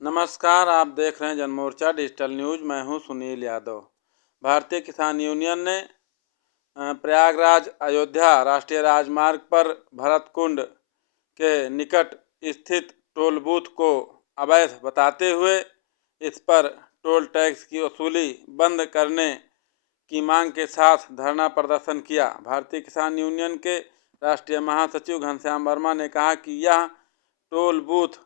नमस्कार, आप देख रहे हैं जनमोर्चा डिजिटल न्यूज। मैं हूं सुनील यादव। भारतीय किसान यूनियन ने प्रयागराज अयोध्या राष्ट्रीय राजमार्ग पर भरतकुंड के निकट स्थित टोल बूथ को अवैध बताते हुए इस पर टोल टैक्स की वसूली बंद करने की मांग के साथ धरना प्रदर्शन किया। भारतीय किसान यूनियन के राष्ट्रीय महासचिव घनश्याम वर्मा ने कहा कि यह टोल बूथ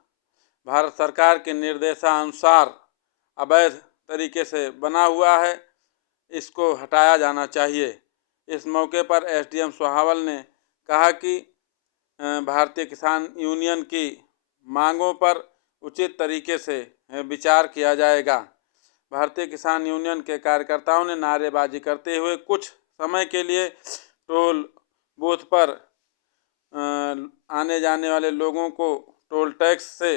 भारत सरकार के निर्देशानुसार अवैध तरीके से बना हुआ है, इसको हटाया जाना चाहिए। इस मौके पर एसडीएम सोहावल ने कहा कि भारतीय किसान यूनियन की मांगों पर उचित तरीके से विचार किया जाएगा। भारतीय किसान यूनियन के कार्यकर्ताओं ने नारेबाजी करते हुए कुछ समय के लिए टोल बूथ पर आने जाने वाले लोगों को टोल टैक्स से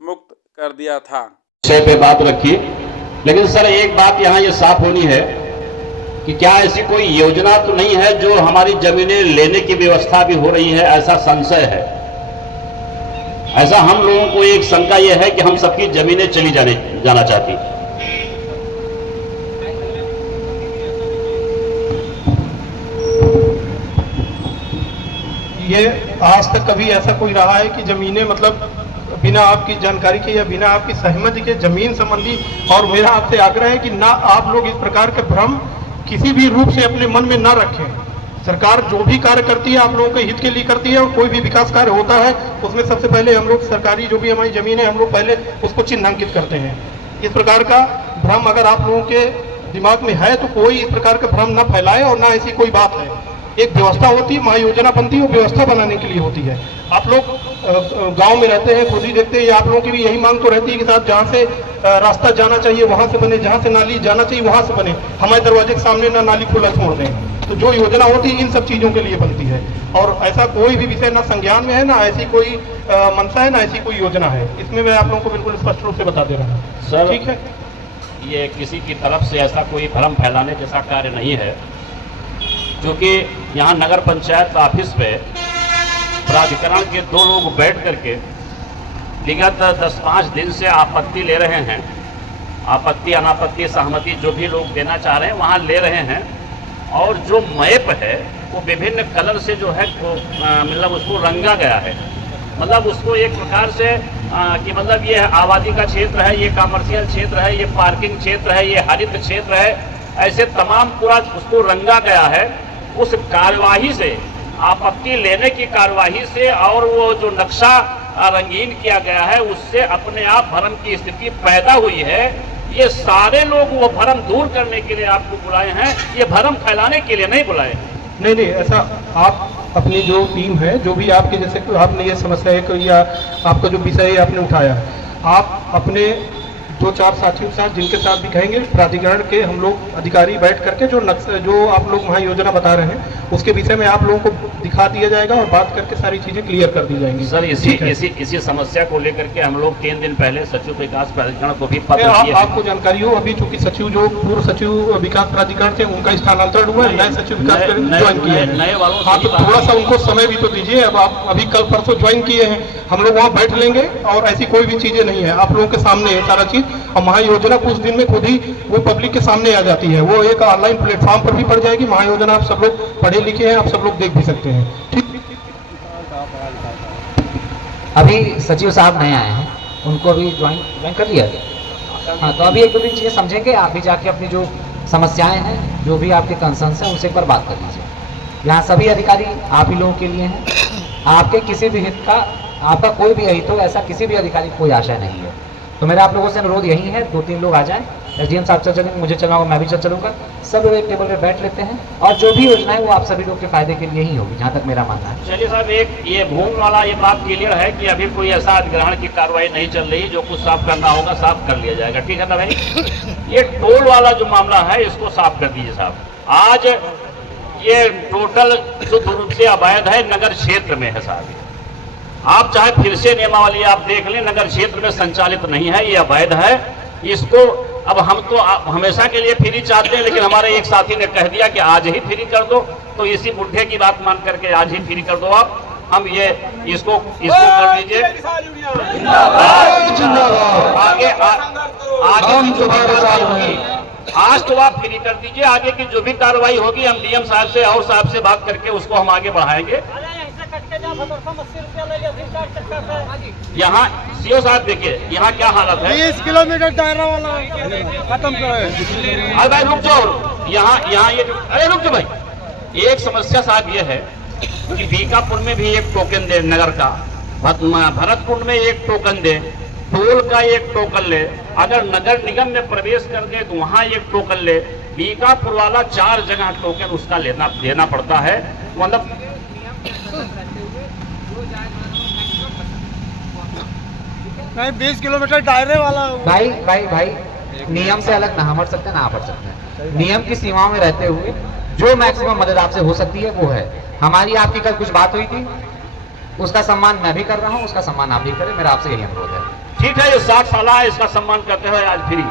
मुक्त कर दिया था। विषय पे बात रखी, लेकिन सर एक बात यहाँ ये साफ होनी है कि क्या ऐसी कोई योजना तो नहीं है जो हमारी जमीनें लेने की व्यवस्था भी हो रही है, ऐसा संशय है। ऐसा हम लोगों को एक शंका यह है कि हम सबकी जमीनें चली जाना चाहती। ये आज तक कभी ऐसा कोई रहा है कि जमीनें मतलब बिना आपकी जानकारी के या बिना आपकी सहमति के जमीन संबंधी, और मेरा आपसे आग्रह है कि ना आप लोग इस प्रकार के भ्रम किसी भी रूप से अपने मन में ना रखें। सरकार जो भी कार्य करती है आप लोगों के हित के लिए करती है, और कोई भी विकास कार्य होता है उसमें सबसे पहले हम लोग सरकारी जो भी हमारी जमीन है हम लोग पहले उसको चिन्हांकित करते हैं। इस प्रकार का भ्रम अगर आप लोगों के दिमाग में है तो कोई इस प्रकार का भ्रम न फैलाए, और ना ऐसी कोई बात है। एक व्यवस्था होती है, महायोजना बनती है, वो व्यवस्था बनाने के लिए होती है। आप लोग गांव में रहते हैं, खुद ही देखते हैं, आप लोगों की भी यही मांग तो रहती है कि साहब जहाँ से रास्ता जाना चाहिए वहां से बने, जहाँ से नाली जाना चाहिए वहां से बने, हमारे दरवाजे के सामने ना नाली खुला छोड़ दें। तो जो योजना होती है इन सब चीजों के लिए बनती है, और ऐसा कोई भी विषय ना संज्ञान में है, ना ऐसी कोई मंशा है, ना ऐसी कोई योजना है। इसमें मैं आप लोगों को बिल्कुल स्पष्ट रूप से बता दे रहा हूँ सर। ठीक है, ये किसी की तरफ से ऐसा कोई भ्रम फैलाने जैसा कार्य नहीं है, क्योंकि यहाँ नगर पंचायत ऑफिस पे प्राधिकरण के दो लोग बैठ करके विगत 10-5 दिन से आपत्ति ले रहे हैं। आपत्ति अनापत्ति सहमति जो भी लोग देना चाह रहे हैं वहाँ ले रहे हैं, और जो मैप है वो विभिन्न कलर से जो है वो मतलब उसको रंगा गया है। मतलब उसको एक प्रकार से कि मतलब ये आबादी का क्षेत्र है, ये कमर्शियल क्षेत्र है, ये पार्किंग क्षेत्र है, ये हरित क्षेत्र है, ऐसे तमाम पूरा उसको रंगा गया है। उस कार्यवाही से, आपत्ति लेने की कार्यवाही से, और वो जो नक्शा रंगीन किया गया है उससे अपने आप भ्रम की स्थिति पैदा हुई है। ये सारे लोग वो भ्रम दूर करने के लिए आपको बुलाए हैं, ये भ्रम फैलाने के लिए नहीं बुलाए। नहीं, ऐसा आप अपनी जो टीम है, जो भी आपके जैसे आपने ये समस्या है या आपका जो विषय आपने उठाया, आप अपने 2-4 साथियों के साथ जिनके साथ भी कहेंगे प्राधिकरण के हम लोग अधिकारी बैठ करके जो आप लोग महायोजना बता रहे हैं उसके विषय में आप लोगों को दिखा दिया जाएगा, और बात करके सारी चीजें क्लियर कर दी जाएंगी। सर इसी समस्या को लेकर के हम लोग 3 दिन पहले सचिव विकास प्राधिकरण को भी पत्र किए। आपको जानकारी हो अभी चूंकि सचिव जो पूर्व सचिव विकास प्राधिकरण थे उनका स्थानांतरण हुआ है, नए सचिव विकास ज्वाइन किए हैं। नए वालों हाँ, तो थोड़ा सा उनको समय भी तो दीजिए। अब आप अभी कल परसों ज्वाइन किए हैं, हम लोग वहाँ बैठ लेंगे, और ऐसी कोई भी चीजें नहीं है, आप लोगों के सामने है सारा चीज। और महायोजना कुछ दिन में खुद ही वो पब्लिक के सामने आ जाती है, वो एक ऑनलाइन प्लेटफॉर्म पर भी पड़ जाएगी महायोजना। आप सब लोग पढ़े लिखे हैं, आप सब लोग देख भी सकते हैं। ठीक, अभी सचिव साहब नए आए हैं, उनको भी ज्वाइन कर लिया। हाँ, तो अभी 1-2 दिन चीज़ें समझेंगे। आप भी जाके अपनी जो समस्याएं हैं, जो भी आपके कंसर्न्स हैं, उनसे एक बार बात कर लीजिए। यहाँ सभी अधिकारी आप ही लोगों के लिए हैं। आपके किसी भी हित का, आपका कोई भी हित हो, ऐसा किसी भी अधिकारी को कोई आशा नहीं है। तो मेरा आप लोगों से अनुरोध यही है, 2-3 लोग आ जाएं, एसडीएम साहब चल चलेंगे, मुझे चलना होगा, मैं भी चलूँगा, सब लोग एक टेबल पे बैठ लेते हैं, और जो भी योजना है वो आप सभी लोग के फायदे के लिए ही होगी, जहाँ तक मेरा मानना है। चलिए साहब, एक ये भूमि वाला ये बात क्लियर है कि अभी कोई ऐसा अधिग्रहण की कार्रवाई नहीं चल रही, जो कुछ साफ करना होगा साफ कर लिया जाएगा। ठीक है ना भाई? ये टोल वाला जो मामला है इसको साफ कर दीजिए साहब। आज ये टोटल शुद्ध रूप से अवैध है, नगर क्षेत्र में है साहब। आप चाहे फिर से नियमावली आप देख लें, नगर क्षेत्र में संचालित नहीं है, ये अवैध है। इसको अब हम तो हमेशा के लिए फ्री चाहते हैं, लेकिन हमारे एक साथी ने कह दिया कि आज ही फ्री कर दो, तो इसी बुढ़े की बात मान करके आज ही फ्री कर दो आप। हम ये इसको कर दीजिए। आगे हम तुम्हारे साथ होगी। आज तो आप फ्री कर दीजिए, आगे की जो भी कार्रवाई होगी हम डीएम साहब से और साहब से बात करके उसको हम आगे बढ़ाएंगे। यहाँ सीओ साहब देखिए यहाँ क्या हालत है। 20 किलोमीटर दायरा वाला खत्म करो। अरे भाई रुक जाओ, यहाँ ये अरे रुक जाओ भाई। एक समस्या साहब ये है कि बीकापुर में भी एक टोकन दे नगर का, भरतकुंड में एक टोकन दे, टोल का एक टोकन ले, अगर नगर निगम में प्रवेश कर गए तो वहां एक टोकन ले। बीकापुर वाला 4 जगह टोकन उसका देना पड़ता है। मतलब नहीं 20 किलोमीटर दायरे वाला। भाई भाई भाई नियम से अलग ना हम हट सकते ना आप हट सकते हैं। नियम की सीमाओं में रहते हुए जो मैक्सिमम मदद आपसे हो सकती है वो है। हमारी आपकी कल कुछ बात हुई थी, उसका सम्मान मैं भी कर रहा हूँ, उसका सम्मान आप भी करें, मेरा आपसे यही अनुरोध है। ठीक है, ये 60 साल है, इसका सम्मान करते हुए आज फ्री।